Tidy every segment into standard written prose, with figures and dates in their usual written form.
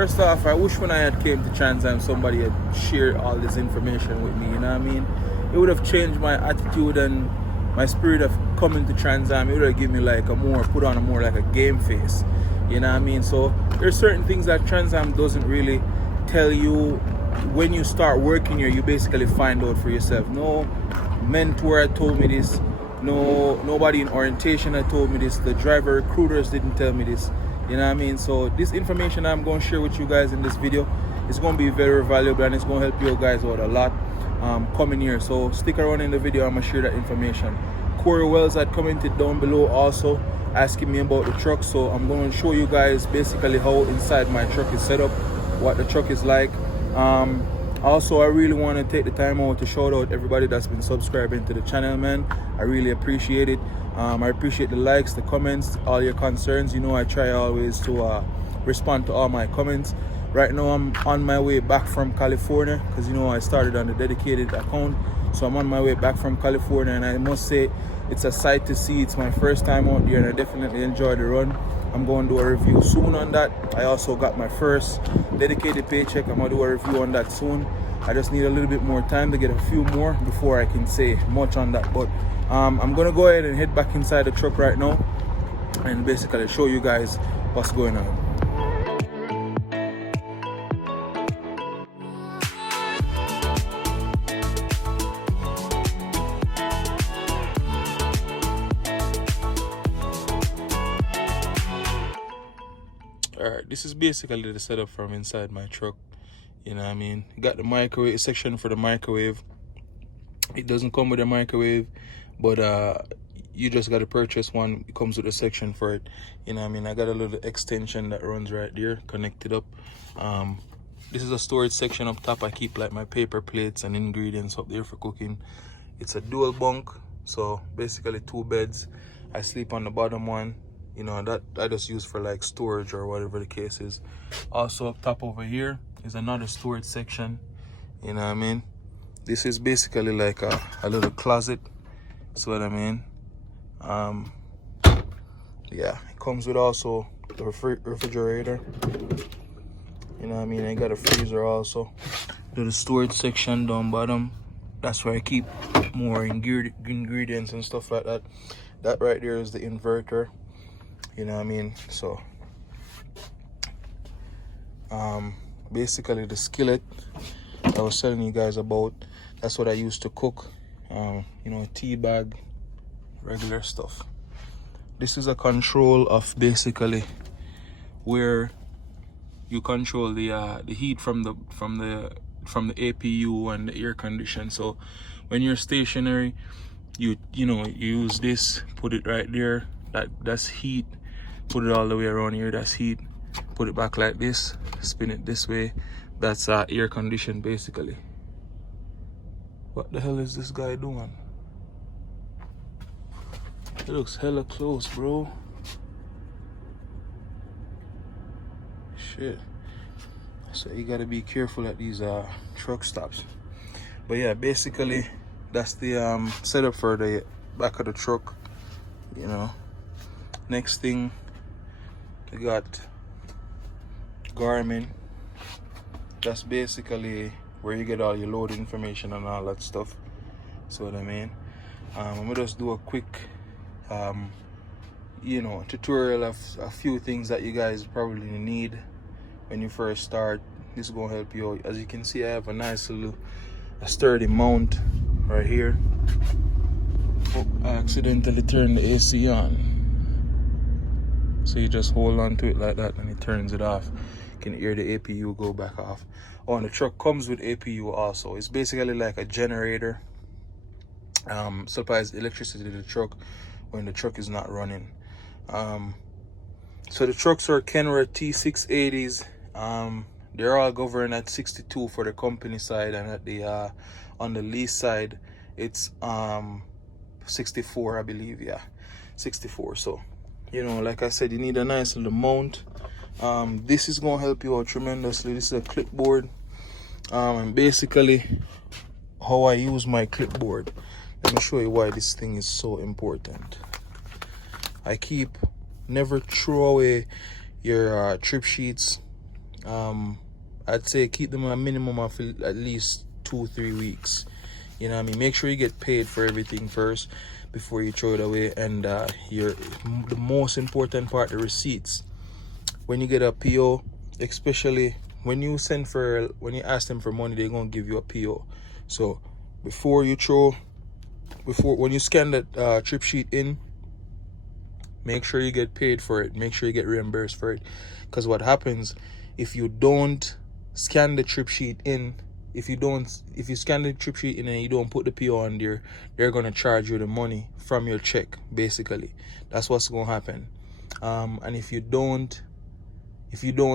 First off, I wish when I had came to Transam somebody had shared all this information with me, you know what I mean? It would have changed my attitude and my spirit of coming to Transam. It would have given me like put on a more like a game face, you know what I mean? So there's certain things that Transam doesn't really tell you. When you start working here, you basically find out for yourself. No mentor had told me this, nobody in orientation had told me this, the driver recruiters didn't tell me this. You know what I mean? So this information I'm going to share with you guys in this video is going to be very valuable and it's going to help you guys out a lot coming here. So stick around in the video. I'm going to share that information. Corey Wells had commented down below also asking me about the truck. So I'm going to show you guys basically how inside my truck is set up, what the truck is like. Also, I really want to take the time out to shout out everybody that's been subscribing to the channel, man. I really appreciate it. I appreciate the likes, the comments, all your concerns. You know, I try always to respond to all my comments. Right now, I'm on my way back from California because, you know, I started on the dedicated account. So I'm on my way back from California, and I must say it's a sight to see. It's my first time out there, and I definitely enjoyed the run. I'm going to do a review soon on that. I also got my first dedicated paycheck. I'm going to do a review on that soon. I just need a little bit more time to get a few more before I can say much on that. But I'm going to go ahead and head back inside the truck right now and basically show you guys what's going on. Alright, this is basically the setup from inside my truck. You know what I mean? Got the microwave section for the microwave. It doesn't come with a microwave, but you just got to purchase one. It comes with a section for it. You know what I mean? I got a little extension that runs right there, connected up. This is a storage section up top. I keep like my paper plates and ingredients up there for cooking. It's a dual bunk, so basically 2 beds. I sleep on the bottom one. You know, that I just use for like storage or whatever the case is. Also up top over here is another storage section. You know what I mean? This is basically like a little closet. That's what I mean. Yeah, it comes with also the refrigerator. You know what I mean? I got a freezer also. Little storage section down bottom. That's where I keep more ingredients and stuff like that. That right there is the inverter. You know what I mean? So basically the skillet I was telling you guys about, that's what I used to cook. You know, tea bag, regular stuff. This is a control of basically where you control the heat from the APU and the air condition. So when you're stationary, you use this, put it right there. That's heat. Put it all the way around here, that's heat. Put it back like this, spin it this way, that's air conditioned basically. What the hell is this guy doing? It looks hella close, bro. Shit. So you gotta be careful at these truck stops. But yeah, basically that's the setup for the back of the truck. You know, next thing, we got Garmin. That's basically where you get all your load information and all that stuff. So what I mean, I'm gonna just do a quick you know, tutorial of a few things that you guys probably need when you first start. This is gonna help you out. As you can see, I have a nice little sturdy mount right here. Oh, I accidentally turned the AC on. So you just hold on to it like that and it turns it off. You can hear the APU go back off. Oh, and the truck comes with APU also. It's basically like a generator. Supplies electricity to the truck when the truck is not running. So the trucks are Kenworth T680s. They're all governed at 62 for the company side, and at the on the lease side it's 64, I believe. Yeah, 64. So you know, like I said, you need a nice little mount. This is gonna help you out tremendously. This is a clipboard, and basically how I use my clipboard. Let me show you why this thing is so important. I never throw away your trip sheets, I'd say keep them a minimum of at least 2-3 weeks. You know what I mean? Make sure you get paid for everything first before you throw it away. And the most important part, the receipts. When you get a PO, especially when you ask them for money, they're gonna give you a PO. So before when you scan that trip sheet in, make sure you get paid for it. Make sure you get reimbursed for it. Because what happens if you don't scan the trip sheet in, if you scan the trip sheet in and you don't put the PO on there, they're gonna charge you the money from your check. Basically, that's what's gonna happen. And if you don't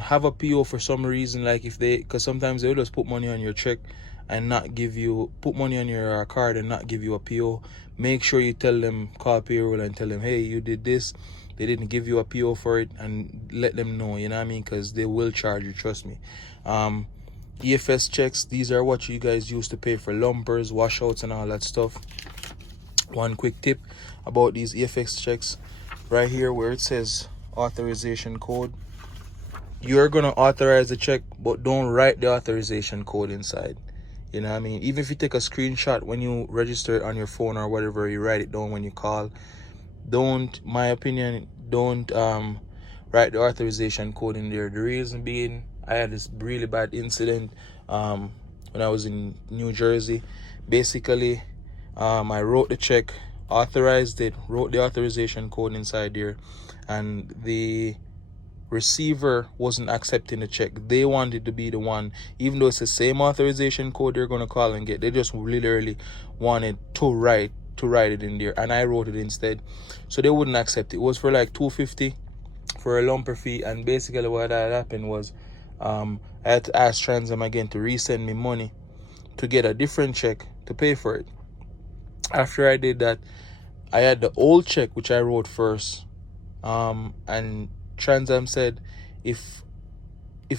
have a PO for some reason, like because sometimes they'll just put money on your check and not put money on your card and not give you a PO. Make sure you call payroll and tell them, hey, you did this, they didn't give you a PO for it, and let them know, you know what I mean, because they will charge you, trust me. EFS checks, these are what you guys use to pay for lumpers, washouts, and all that stuff. One quick tip about these EFX checks, right here where it says authorization code, you're gonna authorize the check, but don't write the authorization code inside. You know what I mean? Even if you take a screenshot when you register it on your phone or whatever, you write it down when you call. My opinion, don't write the authorization code in there. The reason being, I had this really bad incident when I was in New Jersey. Basically, I wrote the check, authorized it, wrote the authorization code inside there, and the receiver wasn't accepting the check. They wanted to be the one, even though it's the same authorization code they're going to call and get, they just literally wanted to write it in there, and I wrote it instead, so they wouldn't accept it. It was for like $250 for a lumper fee, and basically what had happened was I had to ask Transam again to resend me money to get a different check to pay for it. After I did that, I had the old check which I wrote first, and Transam said if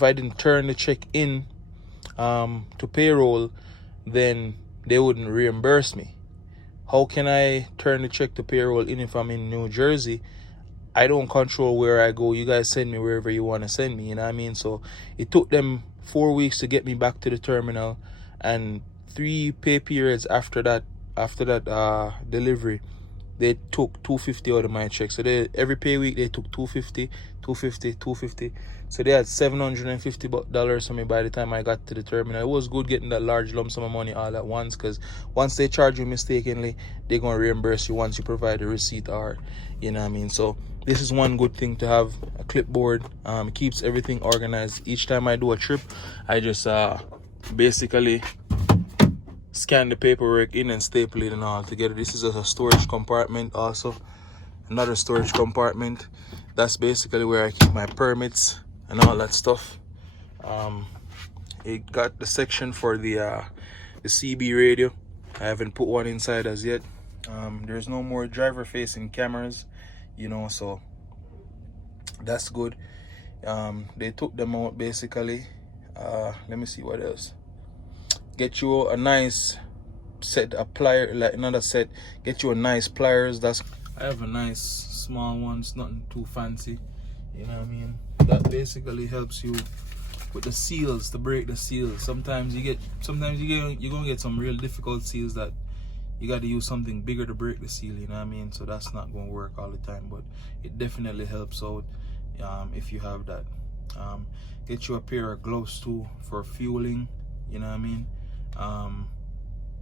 I didn't turn the check in to payroll, then they wouldn't reimburse me. How can I turn the check to payroll in if I'm in New Jersey? I don't control where I go. You guys send me wherever you want to send me, you know what I mean? So it took them 4 weeks to get me back to the terminal, and 3 pay periods after that delivery, they took $250 out of my check. So every pay week they took $250. So they had $750 from me by the time I got to the terminal. It was good getting that large lump sum of money all at once, because once they charge you mistakenly, they're gonna reimburse you once you provide a receipt, or you know what I mean. So this is one good thing to have, a clipboard. It keeps everything organized. Each time I do a trip, I just basically scan the paperwork in and staple it and all together. This is a storage compartment, also another storage compartment. That's basically where I keep my permits and all that stuff. It got the section for the CB radio. I haven't put one inside as yet. There's no more driver facing cameras, you know, so that's good. They took them out basically. Let me see what else. Get you a nice set of pliers, like another set. Get you a nice pliers. I have a nice small one. It's nothing too fancy, you know what I mean. That basically helps you with the seals, to break the seals. Sometimes you're gonna get some real difficult seals that you got to use something bigger to break the seal, you know what I mean. So that's not gonna work all the time, but it definitely helps out if you have that. Get you a pair of gloves too for fueling, you know what I mean.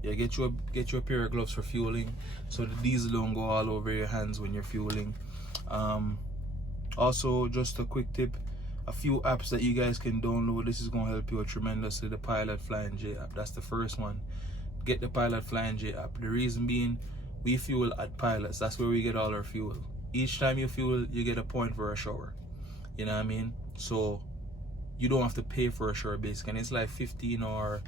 Yeah, get you a pair of gloves for fueling, so the diesel don't go all over your hands when you're fueling. Also, just a quick tip, a few apps that you guys can download. This is gonna help you tremendously. The Pilot Flying J app, that's the first one. Get the Pilot Flying J app. The reason being, we fuel at Pilots. That's where we get all our fuel. Each time you fuel, you get a point for a shower, you know what I mean. So you don't have to pay for a shower basically, and it's like 15 or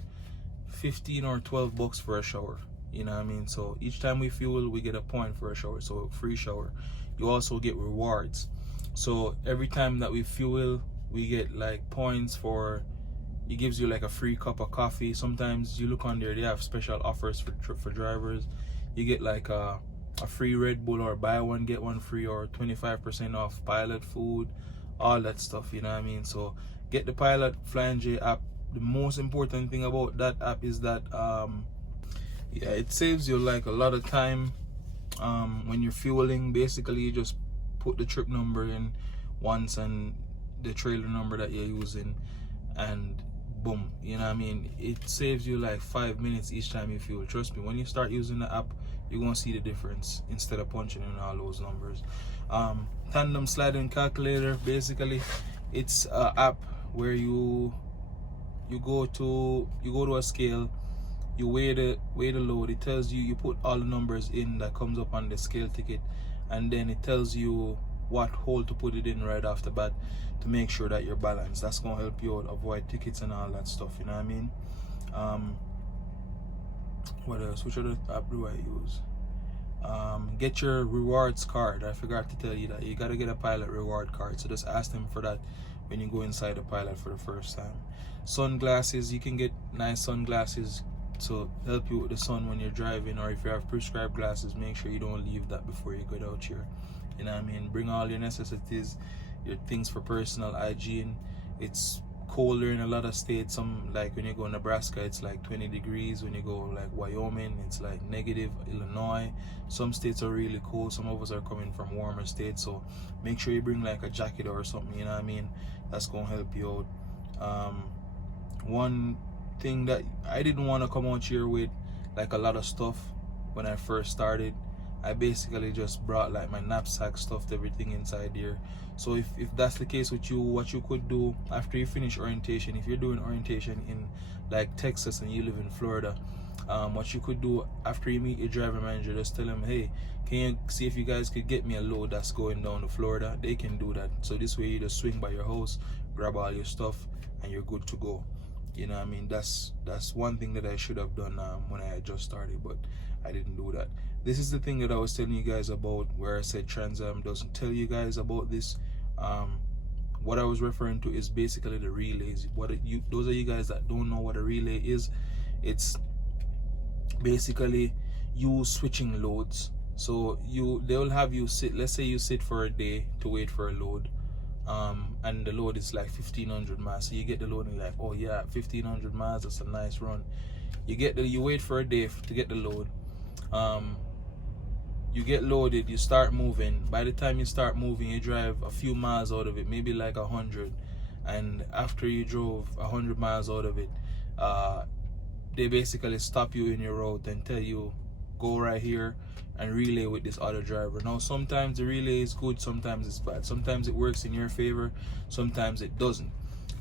$12 for a shower, you know what I mean. So each time we fuel, we get a point for a shower, so free shower. You also get rewards. So every time that we fuel, we get like points for, it gives you like a free cup of coffee. Sometimes you look on there, they have special offers for drivers. You get like a free Red Bull, or buy one get one free, or 25% off Pilot food, all that stuff, you know what I mean. So get the Pilot Flying J app. The most important thing about that app is that yeah, it saves you like a lot of time when you're fueling. Basically, you just put the trip number in once and the trailer number that you're using, and boom, you know what I mean, it saves you like 5 minutes each time you fuel. Trust me, when you start using the app, you're gonna see the difference instead of punching in all those numbers. Tandem sliding calculator, basically it's an app where you go to a scale, you weigh the load. It tells you, you put all the numbers in that comes up on the scale ticket, and then it tells you what hole to put it in right off the bat to make sure that you're balanced. That's gonna help you out, avoid tickets and all that stuff, you know what I mean? What else? Which other app do I use? Get your rewards card. I forgot to tell you that you gotta get a Pilot reward card, so just ask them for that when you go inside the Pilot for the first time. Sunglasses, you can get nice sunglasses to help you with the sun when you're driving, or if you have prescribed glasses, make sure you don't leave that before you get out here, you know what I mean? Bring all your necessities, your things for personal hygiene. It's colder in a lot of states. Some, like when you go to Nebraska, it's like 20 degrees. When you go like Wyoming, it's like negative. Illinois, some states are really cold. Some of us are coming from warmer states, so make sure you bring like a jacket or something, you know what I mean? That's gonna help you out. One thing that I didn't want to come out here with like a lot of stuff when I first started, I basically just brought like my knapsack, stuffed everything inside here. So if that's the case with you, what you could do after you finish orientation, if you're doing orientation in like Texas and you live in Florida, what you could do after you meet your driver manager, just tell him, hey, can you see if you guys could get me a load that's going down to Florida? They can do that. So this way you just swing by your house, grab all your stuff, and you're good to go. You know what I mean? That's one thing that I should have done when I had just started, but I didn't do that. This is the thing that I was telling you guys about, where I said Transam doesn't tell you guys about this. What I was referring to is basically the relays. Those of you guys that don't know what a relay is, it's basically you switching loads. So they'll have you sit, let's say you sit for a day to wait for a load, and the load is like 1500 miles. So you get the load and you're like, oh yeah, 1500 miles, that's a nice run. You wait for a day to get the load. You get loaded, you start moving. By the time you start moving, you drive a few miles out of it, maybe like 100. And after you drove 100 miles out of it, they basically stop you in your route and tell you, go right here and relay with this other driver. Now sometimes the relay is good, sometimes it's bad. Sometimes it works in your favor, sometimes it doesn't.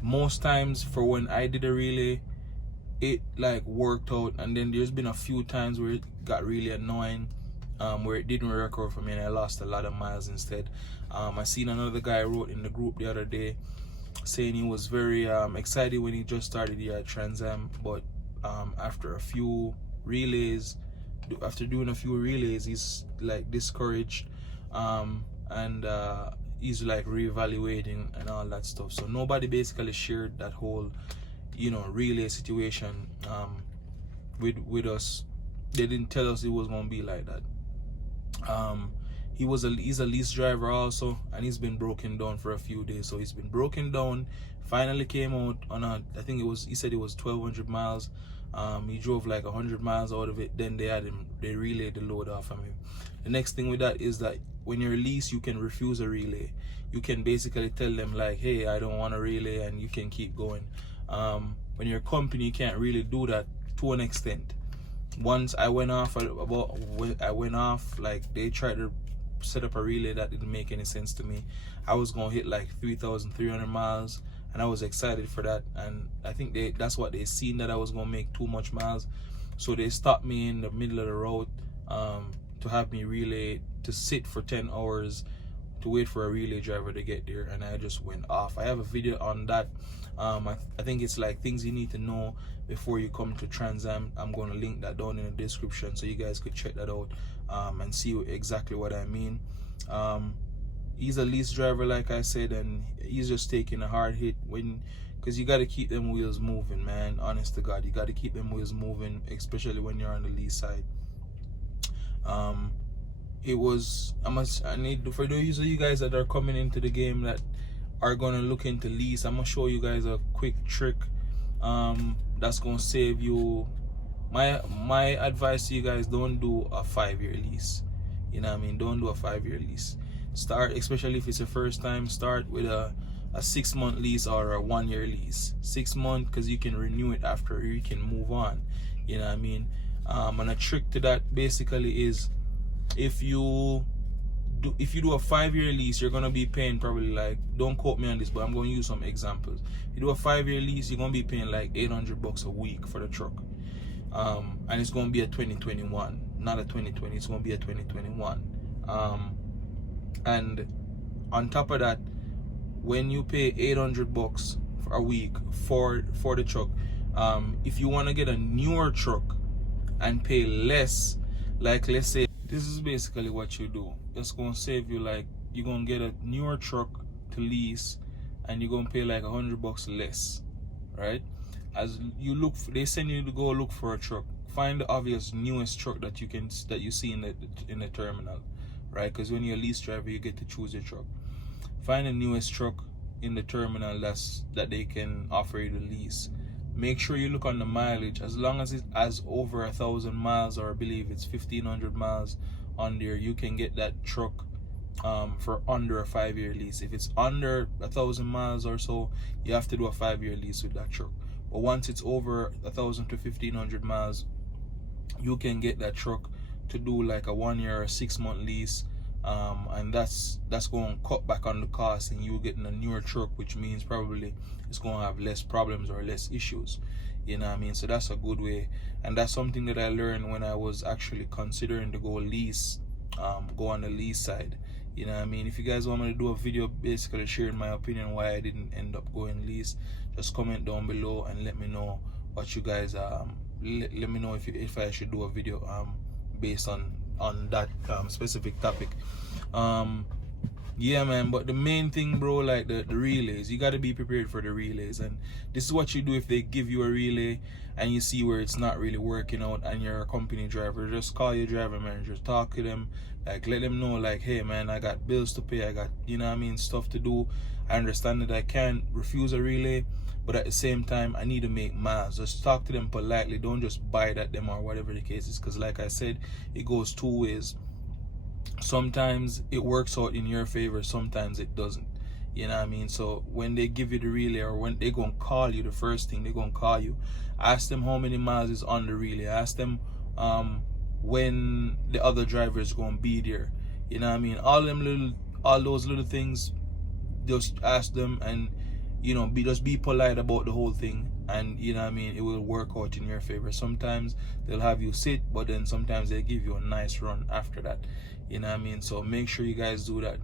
Most times, for when I did a relay, it like worked out, and then there's been a few times where it got really annoying, where it didn't work out for me and I lost a lot of miles instead. I seen another guy wrote in the group the other day saying he was very excited when he just started here at Transam, but after a few relays, after doing a few relays, he's like discouraged, and he's like reevaluating and all that stuff. So nobody basically shared that whole, you know, relay situation with us. They didn't tell us it was gonna be like that. He's a lease driver also, and he's been broken down for a few days. So he's been broken down, finally came out on a, I think he said it was 1200 miles. He drove like 100 miles out of it, then they relayed the load off of him. The next thing with that is that when you're leased, you can refuse a relay. You can basically tell them like, hey, I don't want a relay, and you can keep going. When you're a company, you can't really do that to an extent. Once I went off, like they tried to set up a relay that didn't make any sense to me. I was gonna hit like 3,300 miles, and I was excited for that, and I think that's what they seen, that I was gonna make too much miles, so they stopped me in the middle of the road to have me relay, to sit for 10 hours to wait for a relay driver to get there, and I just went off. I have a video on that. I think it's like things you need to know before you come to Transam. I'm going to link that down in the description so you guys could check that out and see exactly what I mean. He's a lease driver, like I said, and he's just taking a hard hit because you got to keep them wheels moving, man. Honest to God, you got to keep them wheels moving, especially when you're on the lease side. For those of you guys that are coming into the game that are gonna look into lease, I'm gonna show you guys a quick trick that's gonna save you. My advice to you guys: don't do a 5-year lease. You know what I mean? Don't do a 5-year lease. Start, especially if it's your first time, start with a 6-month lease or a 1-year lease. 6 months, because you can renew it after, you can move on. You know what I mean? And a trick to that basically is, if you do a 5-year lease, you're gonna be paying probably, like, don't quote me on this, but I'm gonna use some examples. If you do a 5-year lease, you're gonna be paying like $800 a week for the truck. And it's gonna be a 2021, not a 2020. It's gonna be a 2021. And on top of that, when you pay $800 for a week for the truck, if you want to get a newer truck and pay less, like, let's say, this is basically what you do. It's gonna save you, like, you're gonna get a newer truck to lease and you're gonna pay like $100 less, right? As you look for, they send you to go look for a truck, find the obvious newest truck that you see in the terminal, right? Because when you're a lease driver, you get to choose your truck. Find the newest truck in the terminal that they can offer you to lease. Make sure you look on the mileage. As long as it has over 1,000 miles, or I believe it's 1,500 miles on there, you can get that truck for under a 5-year lease. If it's under 1,000 miles or so, you have to do a 5-year lease with that truck. But once it's over 1,000 to 1,500 miles, you can get that truck to do like a 1-year or 6-month lease, and that's going to cut back on the cost, and you're getting a newer truck, which means probably it's going to have less problems or less issues. You know what I mean? So that's a good way, and that's something that I learned when I was actually considering to go lease, go on the lease side. You know what I mean? If you guys want me to do a video basically sharing my opinion why I didn't end up going lease, just comment down below and let me know what you guys let me know if I should do a video based on that specific topic. Yeah, man. But the main thing, bro, like the relays, you got to be prepared for the relays. And this is what you do if they give you a relay and you see where it's not really working out and you're a company driver. Just call your driver manager, talk to them, like, let them know, like, hey man, I got bills to pay, I got, you know what I mean, stuff to do. I understand that I can't refuse a relay, but at the same time I need to make miles. Just talk to them politely. Don't just bite at them or whatever the case is, because like I said, it goes two ways. Sometimes it works out in your favor, sometimes it doesn't. You know what I mean? So when they give you the relay, or when they're gonna call you, the first thing they're gonna call you, ask them how many miles is on the relay. Ask them when the other driver is gonna be there. You know what I mean? All those little things, just ask them, and you know, just be polite about the whole thing, and you know what I mean, it will work out in your favor. Sometimes they'll have you sit, but then sometimes they give you a nice run after that. You know what I mean? So make sure you guys do that.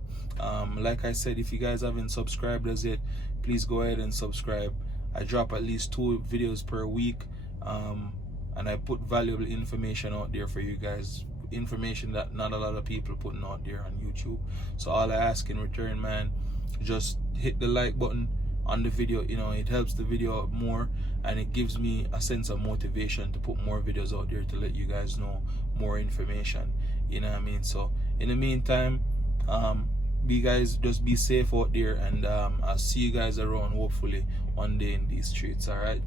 Like I said, if you guys haven't subscribed as yet, please go ahead and subscribe. I drop at least 2 videos per week, and I put valuable information out there for you guys, information that not a lot of people putting out there on YouTube. So all I ask in return, man, just hit the like button on the video. You know, it helps the video out more, and it gives me a sense of motivation to put more videos out there to let you guys know more information. You know what I mean? So in the meantime, you guys just be safe out there, and I'll see you guys around hopefully one day in these streets. All right.